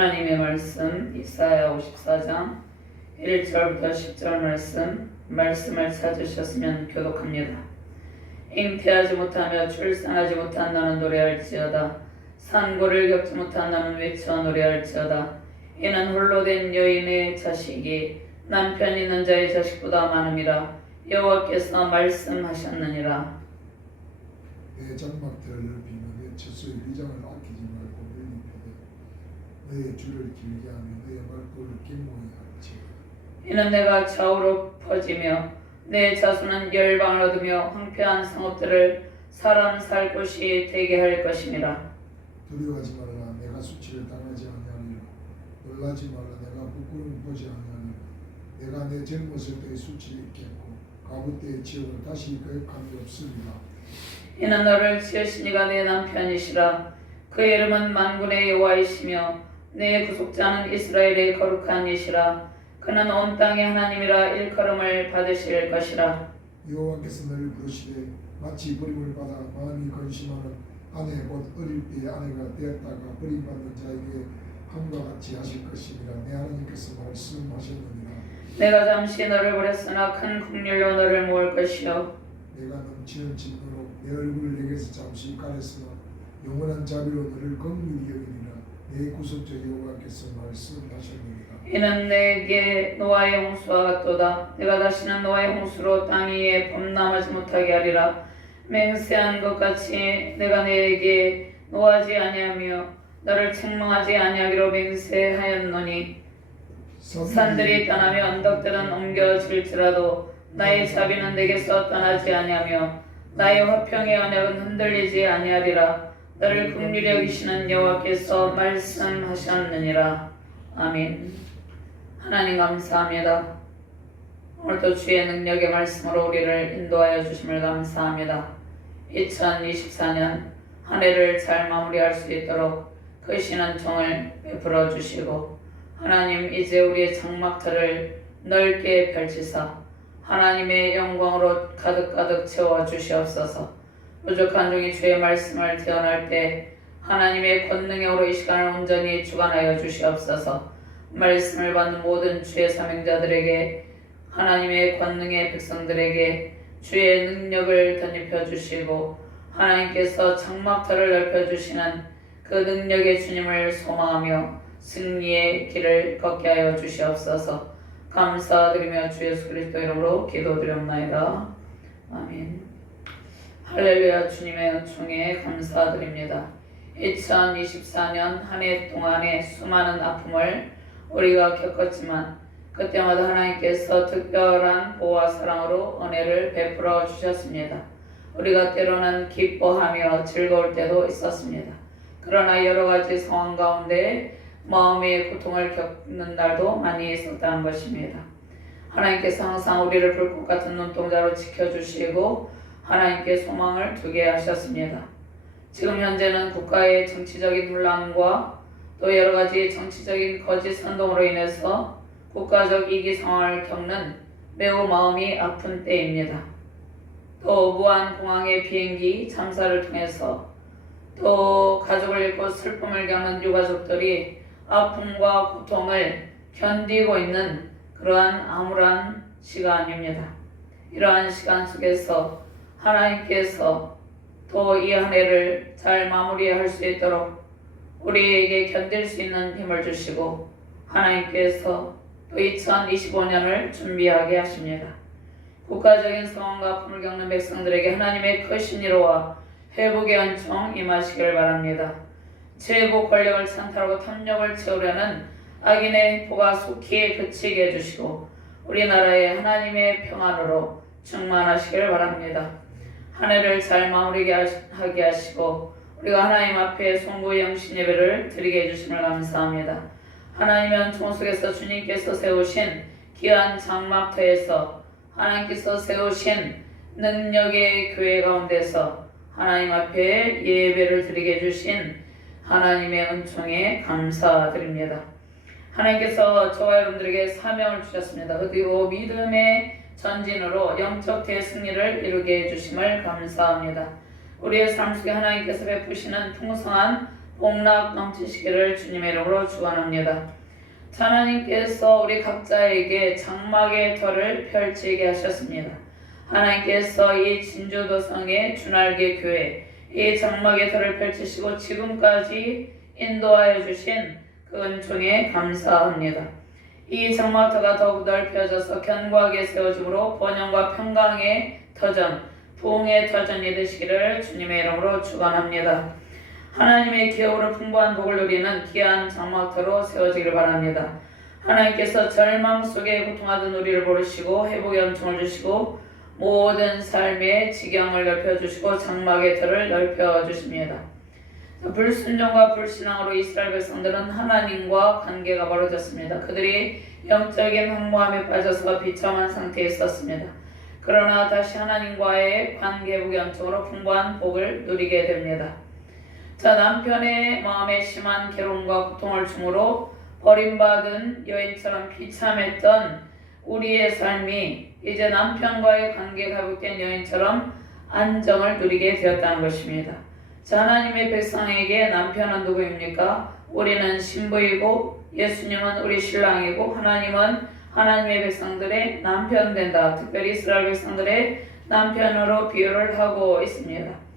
하나님의 말씀 이사야 54장 1절부터 10절 말씀을 찾으셨으면 교독합니다. 잉태하지 못하며 출산하지 못한 나는 노래할지어다. 산고를 겪지 못한 나는 외쳐 노래할지어다. 이는 홀로 된 여인의 자식이 남편 있는 자의 자식보다 많음이라. 여호와께서 말씀하셨느니라. 내 장막들을 비며 내 처소의 위장을 아끼지 말고 늘리펴되 너의 줄을 길게 하며 너의 말도를 길모하게 할지어다. 이는 내가 좌우로 퍼지며 내 자손은 열방을 얻으며 황폐한 성읍들을 사람 살 곳이 되게 할 것임이라. 두려워하지 말라. 내가 수치를 당하지 아니하리라. 놀라지 말라. 내가 부끄러움 보지 아니하리라. 내가 내 젊었을 때의 수치를 잊겠고 가부 때의 지역을 다시 거역함이 없으리라. 이는 너를 지으신 이가 내 남편이시라. 그의 이름은 만군의 여호와이시며 내 구속자는 이스라엘의 거룩한 이시라. 그는 온 땅의 하나님이라 일컬음을 받으실 것이라. 여호와께서 너를 부르시되 마치 버림을 받아 마음이 근심하는 아내 곧 어릴 때의 아내가 되었다가 버림받는 자에게 함과 같이 하실 것이니라. 내 하나님께서 말씀하셨느니라. 내가 잠시 너를 버렸으나 큰 긍휼로 너를 모을 것이요 내가 넘치는 진노로 내 얼굴을 내게서 잠시 가렸으나 영원한 자비로 너를 긍휼히 여기리라. 내 구속자 여호와께서 말씀하셨느니라. 이는 내게 노아의 홍수와 같도다. 내가 다시는 노아의 홍수로 땅 위에 범람하지 못하게 하리라. 맹세한 것 같이 내가 내게 노하지 아니하며 너를 책망하지 아니하기로 맹세하였노니 산들이 떠나며 언덕들은 옮겨질지라도 나의 자비는 내게서 떠나지 아니하며 나의 화평의 언약은 흔들리지 아니하리라. 너를 긍휼히 여기시는 여호와께서 말씀하셨느니라. 아멘. 하나님 감사합니다. 오늘도 주의 능력의 말씀으로 우리를 인도하여 주심을 감사합니다. 2024년 한 해를 잘 마무리할 수 있도록 크신 종을 베풀어 주시고 하나님 이제 우리의 장막들을 넓게 펼치사 하나님의 영광으로 가득가득 채워 주시옵소서. 부족한 종이 주의 말씀을 대언할 때 하나님의 권능의 오로 이 시간을 온전히 주관하여 주시옵소서. 말씀을 받는 모든 주의 사명자들에게 하나님의 권능의 백성들에게 주의 능력을 덧입혀 주시고 하나님께서 장막터를 넓혀 주시는 그 능력의 주님을 소망하며 승리의 길을 걷게 하여 주시옵소서. 감사드리며 주 예수 그리스도 이름으로 기도드렸나이다. 아멘. 할렐루야. 주님의 은총에 감사드립니다. 2024년 한 해 동안의 수많은 아픔을 우리가 겪었지만 그때마다 하나님께서 특별한 보호와 사랑으로 은혜를 베풀어 주셨습니다. 우리가 때로는 기뻐하며 즐거울 때도 있었습니다. 그러나 여러 가지 상황 가운데 마음의 고통을 겪는 날도 많이 있었다는 것입니다. 하나님께서 항상 우리를 불꽃 같은 눈동자로 지켜주시고 하나님께 소망을 두게 하셨습니다. 지금 현재는 국가의 정치적인 혼란과 또 여러 가지 정치적인 거짓 선동으로 인해서 국가적 위기 상황을 겪는 매우 마음이 아픈 때입니다. 또 무안공항의 비행기 참사를 통해서 또 가족을 잃고 슬픔을 겪는 유가족들이 아픔과 고통을 견디고 있는 그러한 암울한 시간입니다. 이러한 시간 속에서 하나님께서 또 이 한 해를 잘 마무리할 수 있도록 우리에게 견딜 수 있는 힘을 주시고 하나님께서 또 2025년을 준비하게 하십니다. 국가적인 상황과 아픔을 겪는 백성들에게 하나님의 크신 위로와 회복의 은총 임하시길 바랍니다. 최고 권력을 찬탈하고 탐욕을 채우려는 악인의 포가 속히 그치게 해주시고 우리나라의 하나님의 평안으로 충만하시길 바랍니다. 한 해를 잘 마무리하게 하시고 우리가 하나님 앞에 송구 영신 예배를 드리게 해주심을 감사합니다. 하나님의 은총 속에서 주님께서 세우신 귀한 장막터에서 하나님께서 세우신 능력의 교회 가운데서 하나님 앞에 예배를 드리게 해주신 하나님의 은총에 감사드립니다. 하나님께서 저와 여러분들에게 사명을 주셨습니다. 그리고 믿음의 전진으로 영적 대승리를 이루게 해주심을 감사합니다. 우리의 삶 속에 하나님께서 베푸시는 풍성한 복락 넘치시기를 주님의 이름으로 축원합니다. 하나님께서 우리 각자에게 장막의 터를 펼치게 하셨습니다. 하나님께서 이 진주도성의 주날개 교회 이 장막의 터를 펼치시고 지금까지 인도하여 주신 그 은총에 감사합니다. 이 장막터가 더욱 넓혀져서 견고하게 세워짐으로 번영과 평강의 터전, 부흥의 터전이 되시기를 주님의 이름으로 축원합니다. 하나님의 기업으로 풍부한 복을 누리는 귀한 장막터로 세워지기를 바랍니다. 하나님께서 절망 속에 고통하던 우리를 부르시고 회복의 은총을 주시고 모든 삶의 지경을 넓혀주시고 장막의 터를 넓혀주십니다. 불순종과 불신앙으로 이스라엘 백성들은 하나님과 관계가 멀어졌습니다. 그들이 영적인 황무함에 빠져서 비참한 상태에 있었습니다. 그러나 다시 하나님과의 관계 회복의 은총으로 풍부한 복을 누리게 됩니다. 남편의 마음에 심한 괴로움과 고통을 중으로 버림받은 여인처럼 비참했던 우리의 삶이 이제 남편과의 관계가 회복된 여인처럼 안정을 누리게 되었다는 것입니다. 하나님의 백성에게 남편은 누구입니까? 우리는 신부이고 예수님은 우리 신랑이고 하나님은 하나님의 백성들의 남편 된다. 특별히 이스라엘 백성들의 남편으로 비유를 하고 있습니다.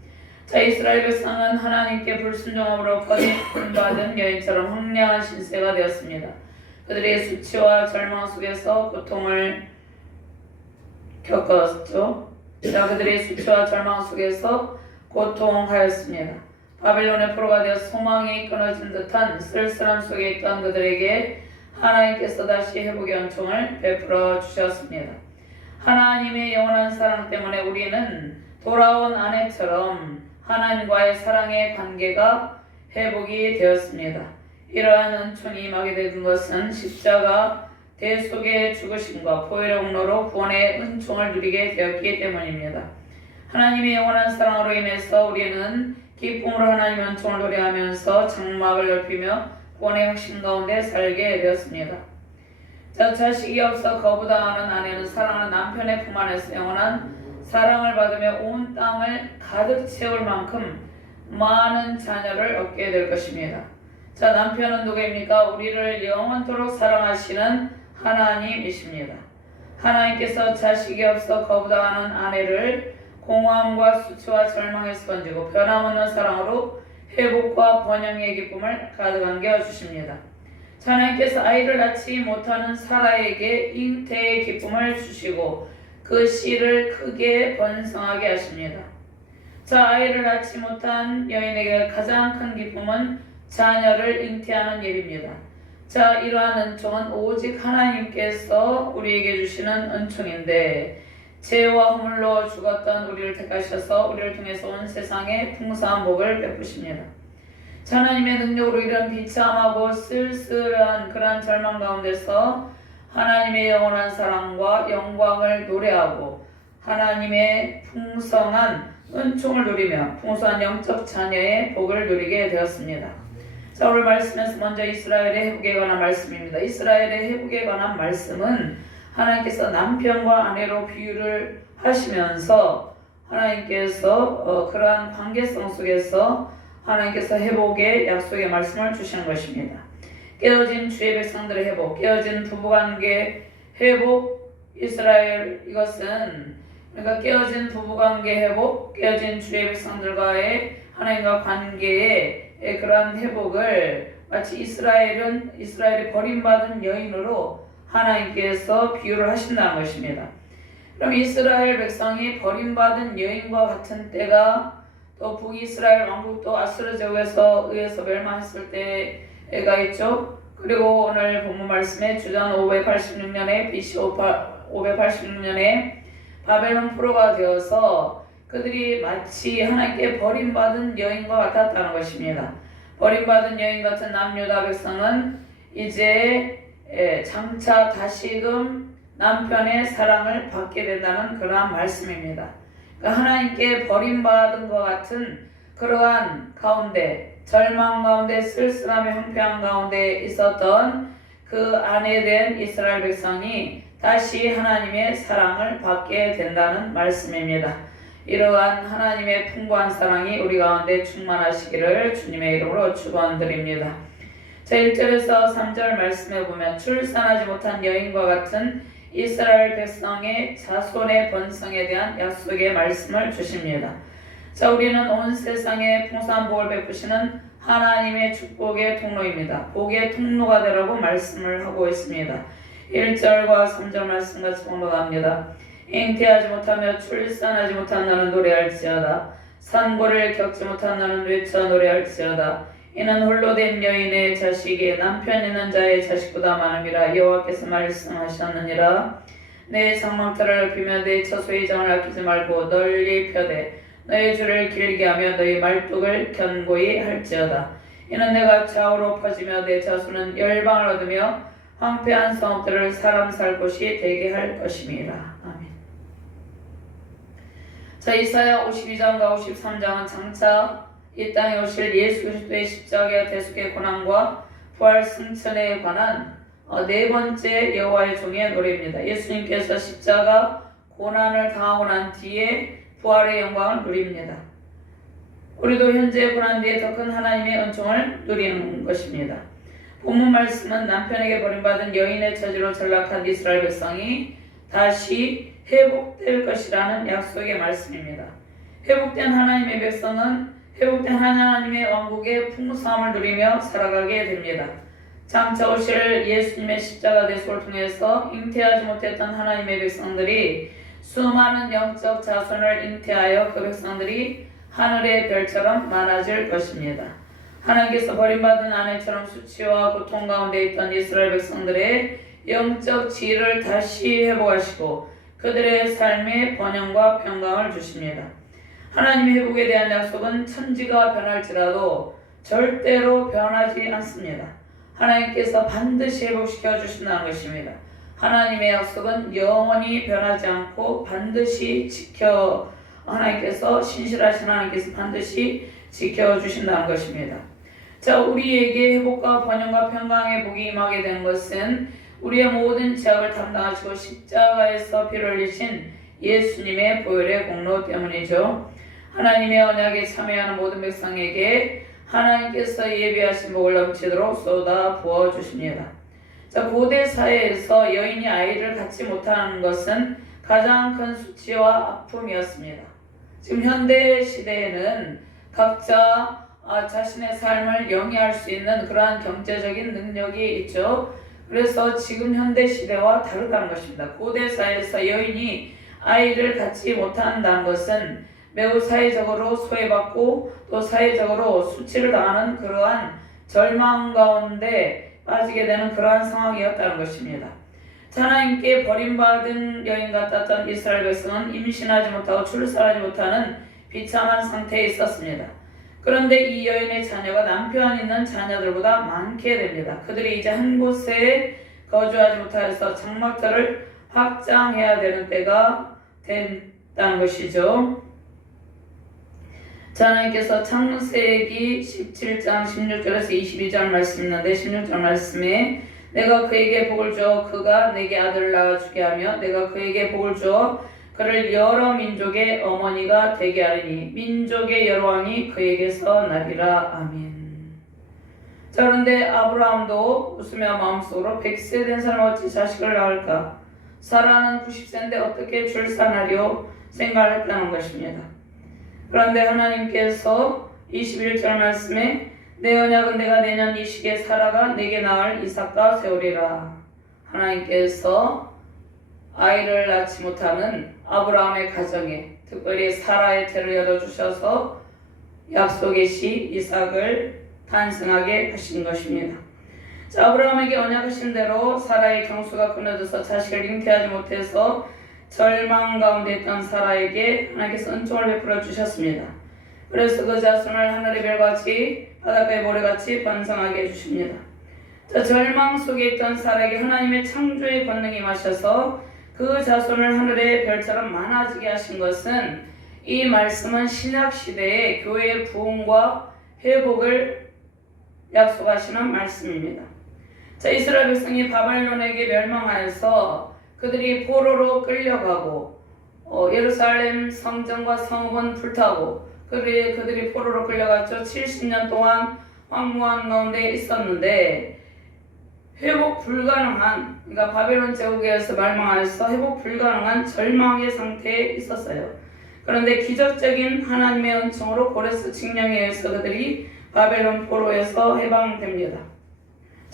이스라엘 백성은 하나님께 불순종함으로 버림받은 여인처럼 황량한 신세가 되었습니다. 그들의 수치와 절망 속에서 고통을 겪었죠. 그들의 수치와 절망 속에서 고통하였습니다. 바벨론의 포로가 되어 소망이 끊어진 듯한 쓸쓸함 속에 있던 그들에게 하나님께서 다시 회복의 은총을 베풀어 주셨습니다. 하나님의 영원한 사랑 때문에 우리는 돌아온 아내처럼 하나님과의 사랑의 관계가 회복이 되었습니다. 이러한 은총이 임하게 된 것은 십자가 대속의 죽으심과 보혈의 공로로 구원의 은총을 누리게 되었기 때문입니다. 하나님의 영원한 사랑으로 인해서 우리는 기쁨으로 하나님의 은총을 노래하면서 장막을 넓히며 구원의 확신 가운데 살게 되었습니다. 자식이 없어 거부당하는 아내는 사랑하는 남편의 품 안에서 영원한 사랑을 받으며 온 땅을 가득 채울 만큼 많은 자녀를 얻게 될 것입니다. 남편은 누구입니까? 우리를 영원토록 사랑하시는 하나님이십니다. 하나님께서 자식이 없어 거부당하는 아내를 공허함과 수치와 절망에서 건지고 변함없는 사랑으로 회복과 번영의 기쁨을 가득 안겨 주십니다. 하나님께서 아이를 낳지 못하는 사라에게 잉태의 기쁨을 주시고 그 씨를 크게 번성하게 하십니다. 아이를 낳지 못한 여인에게 가장 큰 기쁨은 자녀를 잉태하는 일입니다. 이러한 은총은 오직 하나님께서 우리에게 주시는 은총인데 죄와 허물로 죽었던 우리를 택하셔서 우리를 통해서 온 세상에 풍성한 복을 베푸십니다. 하나님의 능력으로 이런 비참하고 쓸쓸한 그러한 절망 가운데서 하나님의 영원한 사랑과 영광을 노래하고 하나님의 풍성한 은총을 누리며 풍성한 영적 자녀의 복을 누리게 되었습니다. 오늘 말씀에서 먼저 이스라엘의 회복에 관한 말씀입니다. 이스라엘의 회복에 관한 말씀은 하나님께서 남편과 아내로 비유를 하시면서 하나님께서 그러한 관계성 속에서 하나님께서 회복의 약속의 말씀을 주시는 것입니다. 깨어진 주의 백성들의 회복, 깨어진 부부관계 회복, 이스라엘 이것은 그러니까 깨어진 부부관계 회복, 깨어진 주의 백성들과의 하나님과 관계의 그러한 회복을 마치 이스라엘이 버림받은 여인으로 하나님께서 비유를 하신다는 것입니다. 그럼 이스라엘 백성이 버림받은 여인과 같은 때가 또 북이스라엘 왕국도 아수르 제국에서 의해서 멸망했을 때가 있죠. 그리고 오늘 본문 말씀에 주전 586년에 BC 586년에 바벨론 포로가 되어서 그들이 마치 하나님께 버림받은 여인과 같았다는 것입니다. 버림받은 여인 같은 남유다 백성은 이제 장차 다시금 남편의 사랑을 받게 된다는 그러한 말씀입니다. 그러니까 하나님께 버림받은 것 같은 그러한 가운데 절망 가운데 쓸쓸함의 황폐한 가운데 있었던 그 아내된 이스라엘 백성이 다시 하나님의 사랑을 받게 된다는 말씀입니다. 이러한 하나님의 풍부한 사랑이 우리 가운데 충만하시기를 주님의 이름으로 축원드립니다. 자, 1절에서 3절 말씀에 보면 출산하지 못한 여인과 같은 이스라엘 백성의 자손의 번성에 대한 약속의 말씀을 주십니다. 자, 우리는 온 세상에 풍성한 복을 베푸시는 하나님의 축복의 통로입니다. 복의 통로가 되라고 말씀을 하고 있습니다. 1절과 3절 말씀같이 공독합니다. 잉태하지 못하며 출산하지 못한 나는 노래할지어다. 산고를 겪지 못한 나는 외쳐 노래할지어다. 이는 홀로 된 여인의 자식이 남편 있는 자의 자식보다 많음이라 여호와께서 말씀하셨느니라. 내 장막터를 넓히며 내 처소의 장을 아끼지 말고 널리 펴되 너의 줄을 길게 하며 너의 말뚝을 견고히 할지어다. 이는 내가 좌우로 퍼지며 내 자손은 열방을 얻으며 황폐한 성읍들을 사람 살 곳이 되게 할 것임이라. 아멘. 자, 이사야 52장과 53장은 장차 이 땅에 오실 예수 그리스도의 십자가 대속의 고난과 부활 승천에 관한 네 번째 여호와의 종의 노래입니다. 예수님께서 십자가 고난을 당하고 난 뒤에 부활의 영광을 누립니다. 우리도 현재 고난 뒤에 더 큰 하나님의 은총을 누리는 것입니다. 본문 말씀은 남편에게 버림받은 여인의 처지로 전락한 이스라엘 백성이 다시 회복될 것이라는 약속의 말씀입니다. 회복된 하나님의 백성은 회복된 하나님의 왕국의 풍성함을 누리며 살아가게 됩니다. 장차 오실 예수님의 십자가 대속을 통해서 잉태하지 못했던 하나님의 백성들이 수많은 영적 자손을 잉태하여 그 백성들이 하늘의 별처럼 많아질 것입니다. 하나님께서 버림받은 아내처럼 수치와 고통 가운데 있던 이스라엘 백성들의 영적 지위를 다시 회복하시고 그들의 삶에 번영과 평강을 주십니다. 하나님의 회복에 대한 약속은 천지가 변할지라도 절대로 변하지 않습니다. 하나님께서 반드시 회복시켜 주신다는 것입니다. 하나님의 약속은 영원히 변하지 않고 반드시 하나님께서 신실하신 하나님께서 반드시 지켜주신다는 것입니다. 자, 우리에게 회복과 번영과 평강의 복이 임하게 된 것은 우리의 모든 죄악을 담당하시고 십자가에서 피를 흘리신 예수님의 보혈의 공로 때문이죠. 하나님의 언약에 참여하는 모든 백성에게 하나님께서 예비하신 복을 넘치도록 쏟아 부어주십니다. 자, 고대 사회에서 여인이 아이를 갖지 못하는 것은 가장 큰 수치와 아픔이었습니다. 지금 현대 시대에는 각자 자신의 삶을 영위할 수 있는 그러한 경제적인 능력이 있죠. 그래서 지금 현대 시대와 다르다는 것입니다. 고대 사회에서 여인이 아이를 갖지 못한다는 것은 매우 사회적으로 소외받고 또 사회적으로 수치를 당하는 그러한 절망 가운데 빠지게 되는 그러한 상황이었다는 것입니다. 하나님께 버림받은 여인 같았던 이스라엘 백성은 임신하지 못하고 출산하지 못하는 비참한 상태에 있었습니다. 그런데 이 여인의 자녀가 남편 있는 자녀들보다 많게 됩니다. 그들이 이제 한 곳에 거주하지 못하여서 장막터를 확장해야 되는 때가 된다는 것이죠. 하나님께서 창세기 17장 16절에서 22절 말씀 있는데 16절 말씀에 내가 그에게 복을 주어 그가 내게 아들을 낳아주게 하며 내가 그에게 복을 주어 그를 여러 민족의 어머니가 되게 하리니 민족의 여러 왕이 그에게서 나리라. 아멘. 자, 그런데 아브라함도 웃으며 마음속으로 100세 된 사람 어찌 자식을 낳을까? 사라는 90세인데 어떻게 출산하리오? 생각을 했다는 것입니다. 그런데 하나님께서 21절 말씀에 내 언약은 내가 내년 이 시기에 사라가 내게 낳을 이삭과 세우리라. 하나님께서 아이를 낳지 못하는 아브라함의 가정에 특별히 사라의 태를 열어주셔서 약속의 시 이삭을 탄생하게 하신 것입니다. 자, 아브라함에게 언약하신 대로 사라의 경수가 끊어져서 자식을 잉태하지 못해서 절망 가운데 있던 사라에게 하나님께서 은총을 베풀어 주셨습니다. 그래서 그 자손을 하늘의 별같이 바닷가의 모래같이 번성하게 해주십니다. 자, 절망 속에 있던 사라에게 하나님의 창조의 권능이 임하셔서 그 자손을 하늘의 별처럼 많아지게 하신 것은 이 말씀은 신약시대의 교회의 부흥과 회복을 약속하시는 말씀입니다. 자, 이스라엘 백성이 바벨론에게 멸망하여서 그들이 포로로 끌려가고 예루살렘 성전과 성읍은 불타고 그들이 포로로 끌려갔죠. 70년 동안 황무한 가운데 있었는데 회복 불가능한, 그러니까 바벨론 제국에서 멸망하여서 회복 불가능한 절망의 상태에 있었어요. 그런데 기적적인 하나님의 은총으로 고레스 칙령에 의해서 그들이 바벨론 포로에서 해방됩니다.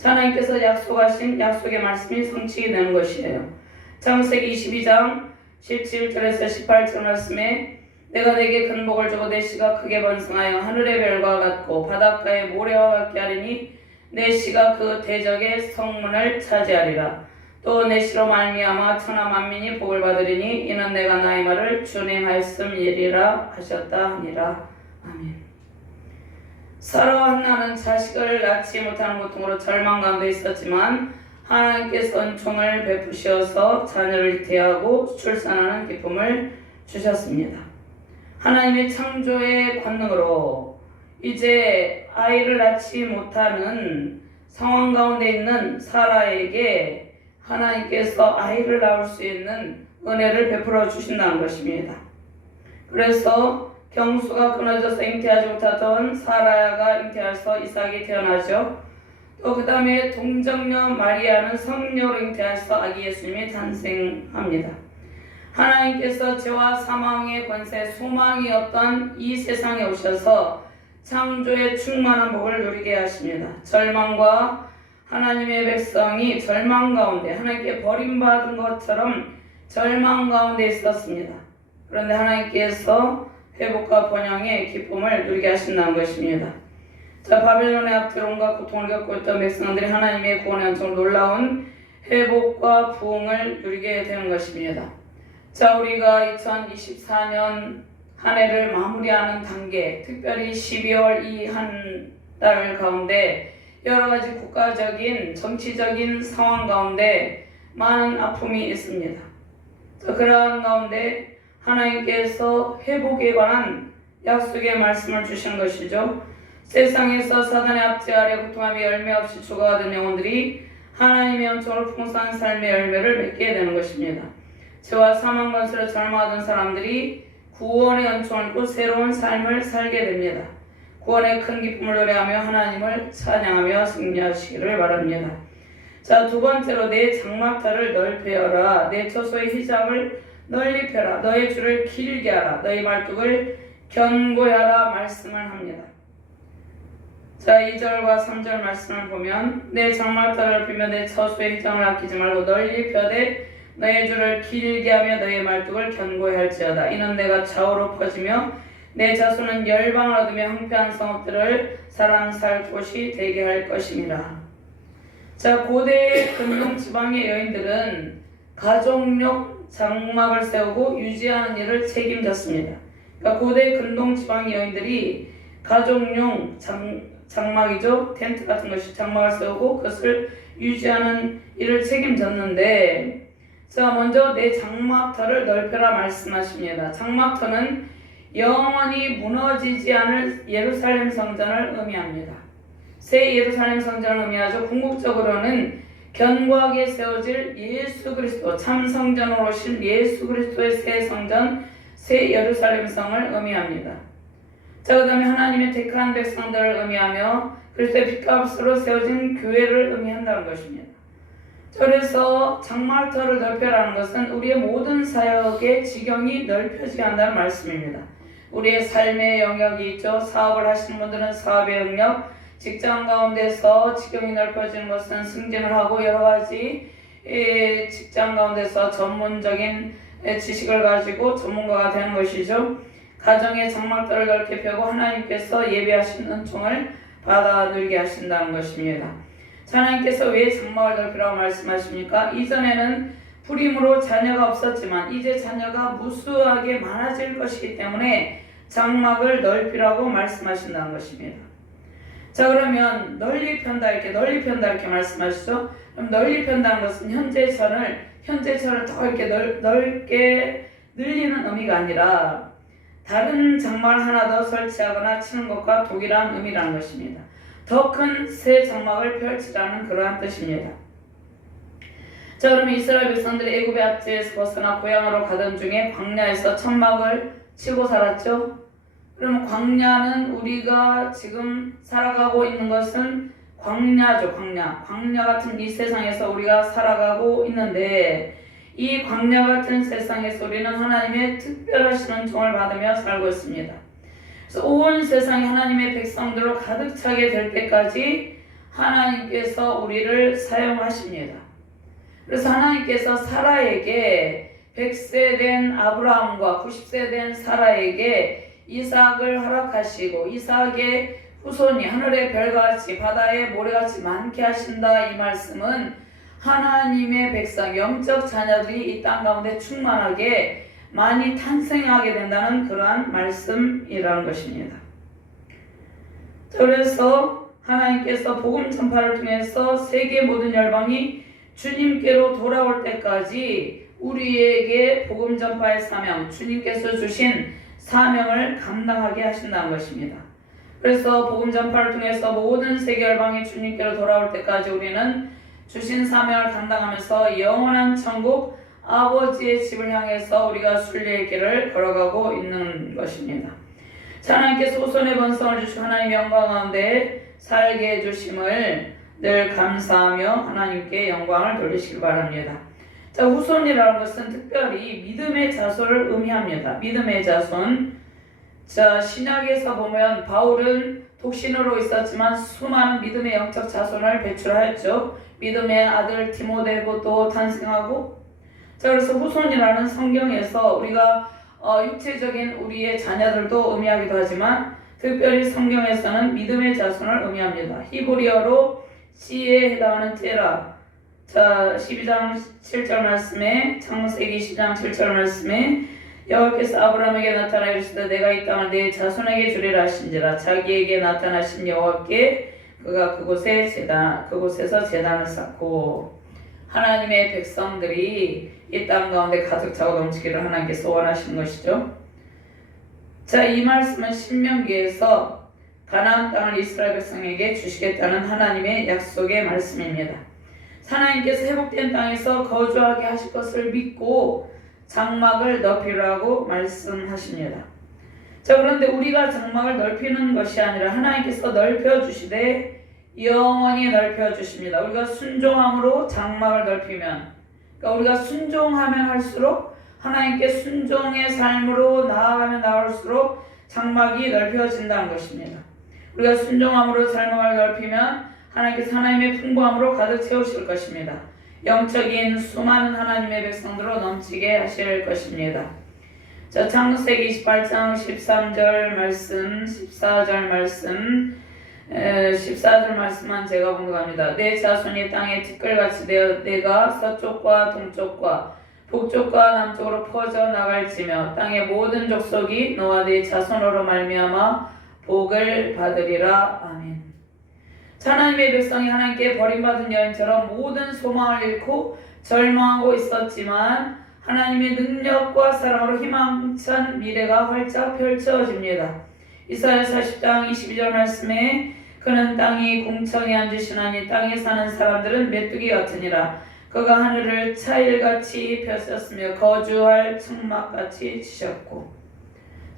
하나님께서 약속하신 약속의 말씀이 성취가 되는 것이에요. 창세기 22장 17절에서 18절 말씀에 내가 내게 큰 복을 주고 내 씨가 크게 번성하여 하늘의 별과 같고 바닷가의 모래와 같게 하리니 내 씨가 그 대적의 성문을 차지하리라. 또 내 씨로 말미암아 천하 만민이 복을 받으리니 이는 내가 나의 말을 준행하였음이리라 하셨다 하니라. 아멘. 사라와 한나는 자식을 낳지 못하는 고통으로 절망 가운데 있었지만 하나님께서 은총을 베푸셔서 자녀를 잉태하고 출산하는 기쁨을 주셨습니다. 하나님의 창조의 권능으로 이제 아이를 낳지 못하는 상황 가운데 있는 사라에게 하나님께서 아이를 낳을 수 있는 은혜를 베풀어 주신다는 것입니다. 그래서 경수가 끊어져서 잉태하지 못하던 사라가 잉태해서 이삭이 태어나죠. 또 그 다음에 동정녀 마리아는 성녀로 잉태해서 아기 예수님이 탄생합니다. 하나님께서 죄와 사망의 권세, 소망이 없던 이 세상에 오셔서 창조의 충만한 복을 누리게 하십니다. 절망과 하나님의 백성이 절망 가운데 하나님께 버림받은 것처럼 절망 가운데 있었습니다. 그런데 하나님께서 회복과 번영의 기쁨을 누리게 하신다는 것입니다. 자, 바벨론의 압제론과 고통을 겪고 있던 백성들이 하나님의 구원의 은총으로 놀라운 회복과 부흥을 누리게 되는 것입니다. 자, 우리가 2024년 한 해를 마무리하는 단계, 특별히 12월 이 한 달 가운데 여러 가지 국가적인 정치적인 상황 가운데 많은 아픔이 있습니다. 자, 그러한 가운데 하나님께서 회복에 관한 약속의 말씀을 주신 것이죠. 세상에서 사단의 압제 아래 고통함이 열매 없이 죽어가던 영혼들이 하나님의 은총으로 풍성한 삶의 열매를 맺게 되는 것입니다. 죄와 사망 권세로 절망하던 사람들이 구원의 은총을 얻고 새로운 삶을 살게 됩니다. 구원의 큰 기쁨을 노래하며 하나님을 찬양하며 승리하시기를 바랍니다. 자, 두 번째로 내 장막터를 넓혀라. 내 처소의 휘장을 널리 펴라. 너의 줄을 길게 하라. 너의 말뚝을 견고히 하라 말씀을 합니다. 자, 2절과 3절 말씀을 보면 내 장막터를 넓히며 내 처소의 휘장을 아끼지 말고 널리 펴되 너의 줄을 길게 하며 너의 말뚝을 견고히 할지어다. 이는 내가 좌우로 퍼지며 내 자손은 열방을 얻으며 황폐한 성읍들을 사람 살 곳이 되게 할 것입니다. 자, 고대의 근동 지방의 여인들은 가족용 장막을 세우고 유지하는 일을 책임졌습니다. 그러니까 고대 근동 지방 여인들이 가족용 장막이죠. 텐트 같은 것이 장막을 세우고 그것을 유지하는 일을 책임졌는데, 자, 먼저 내 장막터를 넓혀라 말씀하십니다. 장막터는 영원히 무너지지 않을 예루살렘 성전을 의미합니다. 새 예루살렘 성전을 의미하죠. 궁극적으로는 견고하게 세워질 예수 그리스도, 참 성전으로 오신 예수 그리스도의 새 성전, 새 예루살렘 성을 의미합니다. 자, 그 다음에 하나님의 택한 백성들을 의미하며 그리스도의 핏값으로 세워진 교회를 의미한다는 것입니다. 그래서 장막터를 넓혀라는 것은 우리의 모든 사역의 지경이 넓혀지게 한다는 말씀입니다. 우리의 삶의 영역이 있죠. 사업을 하시는 분들은 사업의 영역, 직장 가운데서 지경이 넓혀지는 것은 승진을 하고 여러 가지 직장 가운데서 전문적인 지식을 가지고 전문가가 되는 것이죠. 가정의 장막터를 넓게 펴고 하나님께서 예비하신 은총을 받아 누리게 하신다는 것입니다. 하나님께서 왜 장막을 넓히라고 말씀하십니까? 이전에는 불임으로 자녀가 없었지만 이제 자녀가 무수하게 많아질 것이기 때문에 장막을 넓히라고 말씀하신다는 것입니다. 자, 그러면 널리 편다 이렇게 말씀하시죠. 그럼 널리 편다는 것은 현재처를 더 이렇게 넓게 늘리는 의미가 아니라 다른 장막을 하나 더 설치하거나 치는 것과 동일한 의미라는 것입니다. 더 큰 새 장막을 펼치라는 그러한 뜻입니다. 자, 그러면 이스라엘 백성들이 애굽의 압제에서 벗어나 고향으로 가던 중에 광야에서 천막을 치고 살았죠. 그러면 광야는 우리가 지금 살아가고 있는 것은 광야죠. 광야 같은 이 세상에서 우리가 살아가고 있는데, 이 광야 같은 세상에서 우리는 하나님의 특별하신 은총을 받으며 살고 있습니다. 그래서 온 세상이 하나님의 백성들로 가득 차게 될 때까지 하나님께서 우리를 사용하십니다. 그래서 하나님께서 사라에게 100세 된 아브라함과 90세 된 사라에게 이삭을 허락하시고 이삭의 후손이 하늘의 별같이 바다의 모래같이 많게 하신다. 이 말씀은 하나님의 백성, 영적 자녀들이 이 땅 가운데 충만하게 많이 탄생하게 된다는 그러한 말씀이라는 것입니다. 그래서 하나님께서 복음 전파를 통해서 세계 모든 열방이 주님께로 돌아올 때까지 우리에게 복음 전파의 사명, 주님께서 주신 사명을 감당하게 하신다는 것입니다. 그래서 복음 전파를 통해서 모든 세계 열방이 주님께로 돌아올 때까지 우리는 주신 사명을 감당하면서 영원한 천국 아버지의 집을 향해서 우리가 순례의 길을 걸어가고 있는 것입니다. 하나님께서 후손의 번성을 주시고 하나님의 영광 가운데 살게 해주심을 늘 감사하며 하나님께 영광을 돌리시기 바랍니다. 자, 후손이라는 것은 특별히 믿음의 자손을 의미합니다. 믿음의 자손. 자, 신약에서 보면 바울은 독신으로 있었지만 수많은 믿음의 영적 자손을 배출하였죠. 믿음의 아들 디모데도 탄생하고. 자, 그래서 후손이라는 성경에서 우리가 육체적인 우리의 자녀들도 의미하기도 하지만 특별히 성경에서는 믿음의 자손을 의미합니다. 히브리어로 씨에 해당하는 테라. 자, 12장 7절 말씀에, 창세기 10장 7절 말씀에 여호와께서 아브라함에게 나타나 이르시되 내가 이 땅을 네 자손에게 주리라 하신지라. 자기에게 나타나신 여호와께 그가 그곳에서 제단을 쌓고. 하나님의 백성들이 이 땅 가운데 가득 차고 넘치기를 하나님께서 원하시는 것이죠. 자, 이 말씀은 신명기에서 가나안 땅을 이스라엘 백성에게 주시겠다는 하나님의 약속의 말씀입니다. 하나님께서 회복된 땅에서 거주하게 하실 것을 믿고 장막을 넓히라고 말씀하십니다. 자, 그런데 우리가 장막을 넓히는 것이 아니라 하나님께서 넓혀주시되 영원히 넓혀주십니다. 우리가 순종함으로 장막을 넓히면, 그러니까 우리가 순종하면 할수록 하나님께 순종의 삶으로 나아가면 나아갈수록 장막이 넓혀진다는 것입니다. 우리가 순종함으로 장막을 넓히면 하나님께서 하나님의 풍부함으로 가득 채우실 것입니다. 영적인 수많은 하나님의 백성들로 넘치게 하실 것입니다. 자, 창세기 28장 13절 말씀, 14절 말씀, 14절 말씀만 제가 공독합니다. 내 자손이 땅에 티끌같이 되어 내가 서쪽과 동쪽과 북쪽과 남쪽으로 퍼져 나갈지며 땅의 모든 족속이 너와 네 자손으로 말미암아 복을 받으리라. 아멘. 하나님의 백성이 하나님께 버림받은 여인처럼 모든 소망을 잃고 절망하고 있었지만 하나님의 능력과 사랑으로 희망찬 미래가 활짝 펼쳐집니다. 이사야 40장 22절 말씀에 그는 땅이 궁창에 앉으시나니 땅에 사는 사람들은 메뚜기 같으니라. 그가 하늘을 차일같이 펴셨으며 거주할 측막같이 치셨고.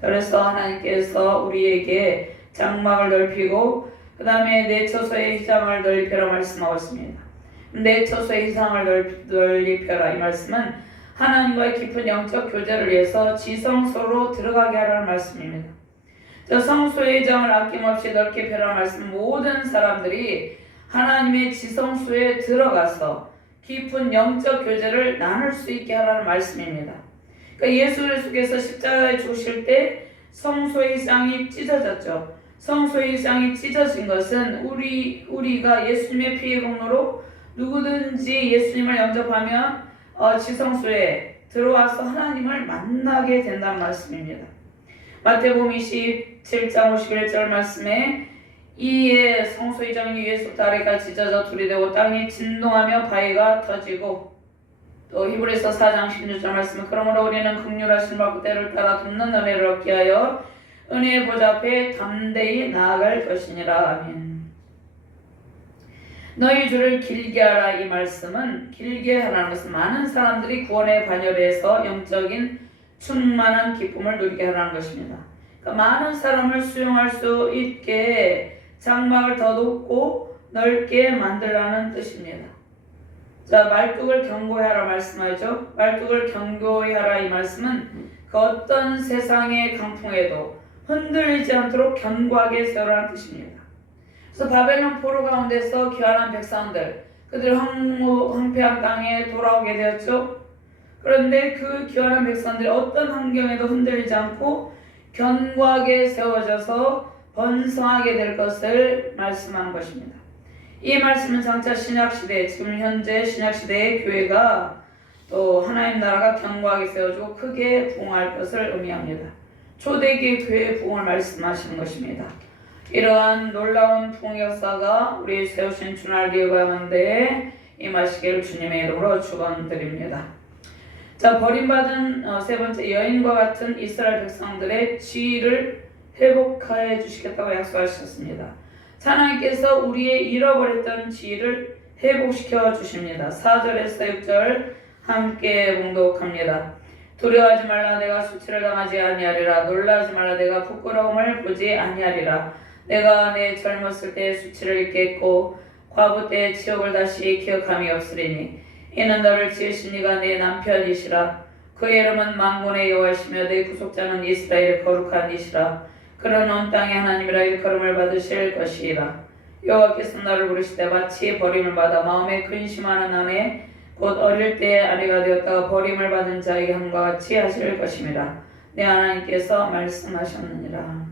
그래서 하나님께서 우리에게 장막을 넓히고 그 다음에 내 처소의 휘장을 넓혀라 말씀하고 있습니다. 내 처소의 휘장을 넓혀라 이 말씀은 하나님과의 깊은 영적 교제를 위해서 지성소로 들어가게 하라는 말씀입니다. 저 성소의 장을 아낌없이 넓게 펴라 말씀, 모든 사람들이 하나님의 지성소에 들어가서 깊은 영적 교제를 나눌 수 있게 하라는 말씀입니다. 그러니까 예수 그리스도께서 십자가에 죽으실 때 성소의 장이 찢어졌죠. 성소의 장이 찢어진 것은 우리가 예수님의 피의 공로로 누구든지 예수님을 영접하면 지성소에 들어와서 하나님을 만나게 된다는 말씀입니다. 마태복음 27장 51절 말씀에 이에 성소의 장이 위에서부터 아래까지 찢어져 둘이 되고 땅이 진동하며 바위가 터지고, 또 히브리서 4장 16절 말씀에 그러므로 우리는 긍휼하신 바 때를 따라 돕는 은혜를 얻게 하여 은혜의 보좌 앞에 담대히 나아갈 것이니라. 아멘. 너희 주를 길게 하라. 이 말씀은 길게 하라는 것은 많은 사람들이 구원에 반열해서 영적인 충만한 기쁨을 누리게 하라는 것입니다. 그러니까 많은 사람을 수용할 수 있게 장막을 더 높고 넓게 만들라는 뜻입니다. 자, 말뚝을 견고히 하라 말씀하죠. 말뚝을 견고히 하라 이 말씀은 그 어떤 세상의 강풍에도 흔들리지 않도록 견고하게 세우라는 뜻입니다. 그래서 바벨론 포로 가운데서 귀환한 백성들, 그들 황폐한 땅에 돌아오게 되었죠. 그런데 그 귀환한 백성들이 어떤 환경에도 흔들리지 않고 견고하게 세워져서 번성하게 될 것을 말씀한 것입니다. 이 말씀은 장차 신약시대, 지금 현재 신약시대의 교회가 또 하나님 나라가 견고하게 세워지고 크게 부흥할 것을 의미합니다. 초대기 교회의 부흥을 말씀하시는 것입니다. 이러한 놀라운 부흥 역사가 우리 세우신 주날교회 가운데 임하시기를 주님의 이름으로 축원드립니다. 자, 버림받은 세 번째, 여인과 같은 이스라엘 백성들의 지위를 회복하여 주시겠다고 약속하셨습니다. 하나님께서 우리의 잃어버렸던 지위를 회복시켜 주십니다. 4절에서 6절 함께 봉독합니다. 두려워하지 말라. 내가 수치를 당하지 아니하리라. 놀라지 말라. 내가 부끄러움을 보지 아니하리라. 내가 내 젊었을 때의 수치를 잊겠고 과부 때의 치욕을 다시 기억함이 없으리니 이는 너를 지으신 이가 내 남편이시라. 그의 이름은 만군의 여호와시며 내 구속자는 이스라엘의 거룩한 이시라. 그는 온 땅의 하나님이라 일컬음을 받으실 것이라. 여호와께서 나를 부르시되 마치 버림을 받아 마음에 근심하는 아내 곧 어릴 때의 아내가 되었다가 버림을 받은 자에게 함과 같이 하실 것임이라. 내 하나님께서 말씀하셨느니라.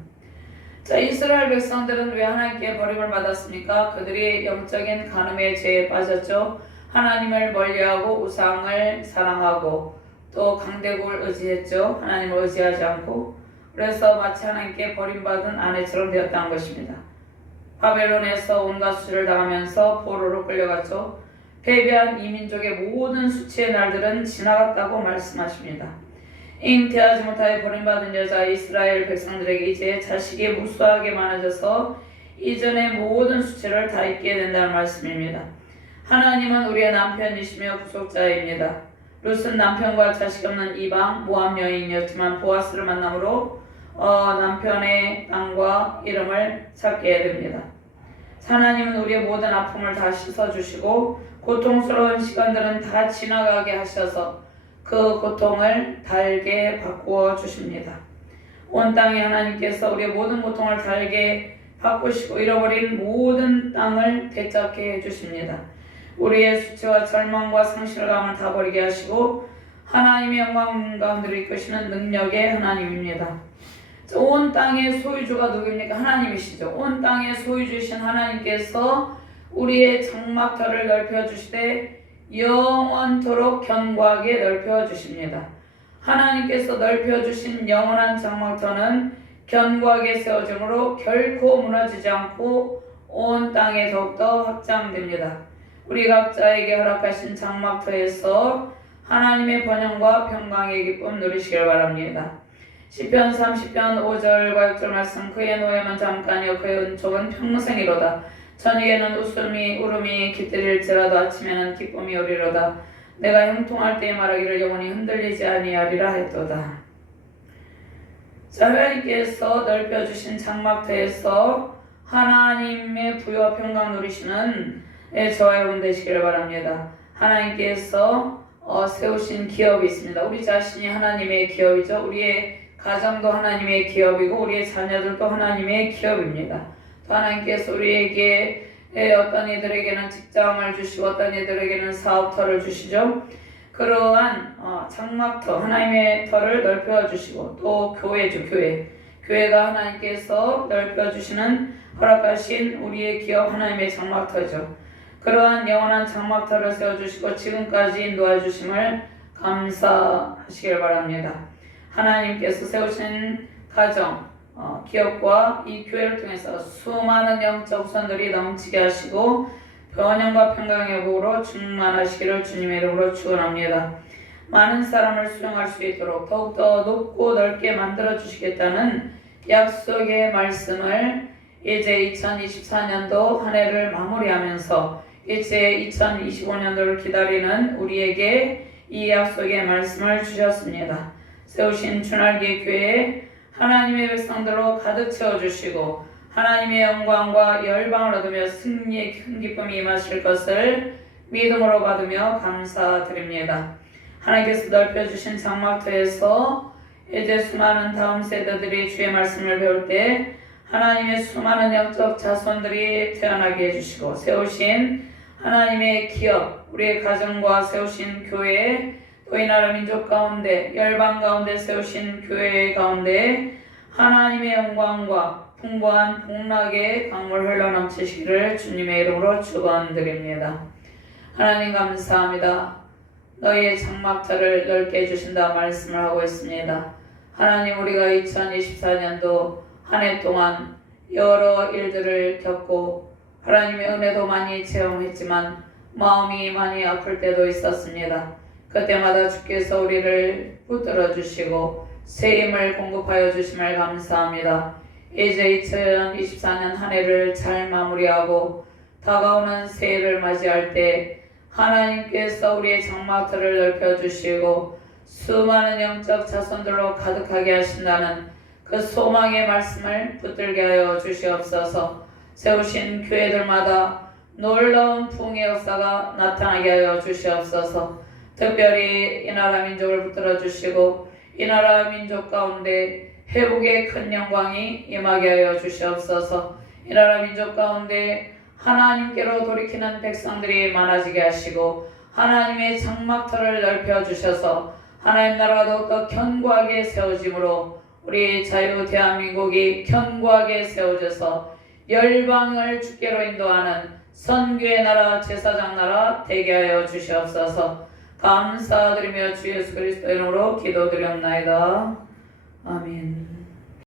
자, 이스라엘 백성들은 왜 하나님께 버림을 받았습니까? 그들이 영적인 간음의 죄에 빠졌죠. 하나님을 멀리하고 우상을 사랑하고 또 강대국을 의지했죠. 하나님을 의지하지 않고. 그래서 마치 하나님께 버림받은 아내처럼 되었다는 것입니다. 바벨론에서 온갖 수치를 당하면서 포로로 끌려갔죠. 패배한 이 민족의 모든 수치의 날들은 지나갔다고 말씀하십니다. 잉태하지 못하여 버림받은 여자 이스라엘 백성들에게 이제 자식이 무수하게 많아져서 이전의 모든 수치를 다 잊게 된다는 말씀입니다. 하나님은 우리의 남편이시며 구속자입니다. 룻은 남편과 자식 없는 이방 모압 여인이었지만 보아스를 만남으로 남편의 땅과 이름을 찾게 됩니다. 하나님은 우리의 모든 아픔을 다 씻어주시고 고통스러운 시간들은 다 지나가게 하셔서 그 고통을 달게 바꾸어 주십니다. 온 땅에 하나님께서 우리의 모든 고통을 달게 바꾸시고 잃어버린 모든 땅을 되찾게 해주십니다. 우리의 수치와 절망과 상실감을 다 버리게 하시고 하나님의 영광 가운데로 이끄시는 능력의 하나님입니다. 온 땅의 소유주가 누구입니까? 하나님이시죠. 온 땅의 소유주이신 하나님께서 우리의 장막터를 넓혀주시되 영원토록 견고하게 넓혀주십니다. 하나님께서 넓혀주신 영원한 장막터는 견고하게 세워지므로 결코 무너지지 않고 온 땅에 더욱더 확장됩니다. 우리 각자에게 허락하신 장막터에서 하나님의 번영과 평강의 기쁨 누리시길 바랍니다. 시편 30편 5절과 6절 말씀. 그의 노염은 잠깐이요 그의 은총은 평생이로다. 저녁에는 울음이 깃들일지라도 아침에는 기쁨이 오리로다. 내가 형통할 때에 말하기를 영원히 흔들리지 아니하리라 했도다. 자, 하나님께서 넓혀주신 장막터에서 하나님의 부유와 평강 누리시는 저와 여러분 되시기를 바랍니다. 하나님께서 세우신 기업이 있습니다. 우리 자신이 하나님의 기업이죠. 우리의 가정도 하나님의 기업이고 우리의 자녀들도 하나님의 기업입니다. 또 하나님께서 우리에게 어떤 이들에게는 직장을 주시고 어떤 이들에게는 사업터를 주시죠. 그러한 장막터, 하나님의 터를 넓혀주시고 또 교회죠. 교회가 하나님께서 넓혀주시는 허락하신 우리의 기업 하나님의 장막터죠. 그러한 영원한 장막터를 세워주시고 지금까지 인도해주심을 감사하시길 바랍니다. 하나님께서 세우신 가정, 기업과 이 교회를 통해서 수많은 영적 후손들이 넘치게 하시고 번영과 평강의 복으로 충만하시기를 주님의 이름으로 축원합니다. 많은 사람을 수용할 수 있도록 더욱더 높고 넓게 만들어 주시겠다는 약속의 말씀을 이제 2024년도 한 해를 마무리하면서 이제 2025년도를 기다리는 우리에게 이 약속의 말씀을 주셨습니다. 세우신 주날개 교회에 하나님의 백성들로 가득 채워주시고 하나님의 영광과 열방을 얻으며 승리의 큰 기쁨이 임하실 것을 믿음으로 받으며 감사드립니다. 하나님께서 넓혀주신 장막터에서 이제 수많은 다음 세대들이 주의 말씀을 배울 때 하나님의 수많은 영적 자손들이 태어나게 해주시고 세우신 하나님의 기업, 우리의 가정과 세우신 교회, 또 이 나라 민족 가운데 열방 가운데 세우신 교회 가운데 하나님의 영광과 풍부한 복락의 강물 흘러넘치시기를 주님의 이름으로 축원드립니다. 하나님 감사합니다. 너희의 장막터를 넓게 해주신다 말씀을 하고 있습니다. 하나님, 우리가 2024년도 한 해 동안 여러 일들을 겪고 하나님의 은혜도 많이 체험했지만 마음이 많이 아플 때도 있었습니다. 그때마다 주께서 우리를 붙들어 주시고 새 힘을 공급하여 주심을 감사합니다. 이제 2024년 한 해를 잘 마무리하고 다가오는 새해를 맞이할 때 하나님께서 우리의 장막터를 넓혀주시고 수많은 영적 자손들로 가득하게 하신다는 그 소망의 말씀을 붙들게 하여 주시옵소서. 세우신 교회들마다 놀라운 부흥의 역사가 나타나게 하여 주시옵소서. 특별히 이 나라 민족을 붙들어 주시고 이 나라 민족 가운데 회복의 큰 영광이 임하게 하여 주시옵소서. 이 나라 민족 가운데 하나님께로 돌이키는 백성들이 많아지게 하시고 하나님의 장막터를 넓혀 주셔서 하나님 나라가 더욱더 견고하게 세워짐으로 우리 자유 대한민국이 견고하게 세워져서 열방을 주께로 인도하는 선교의 나라, 제사장 나라 되게 하여 주시옵소서. 감사드리며 주 예수 그리스도의 이름으로 기도드렸나이다. 아멘.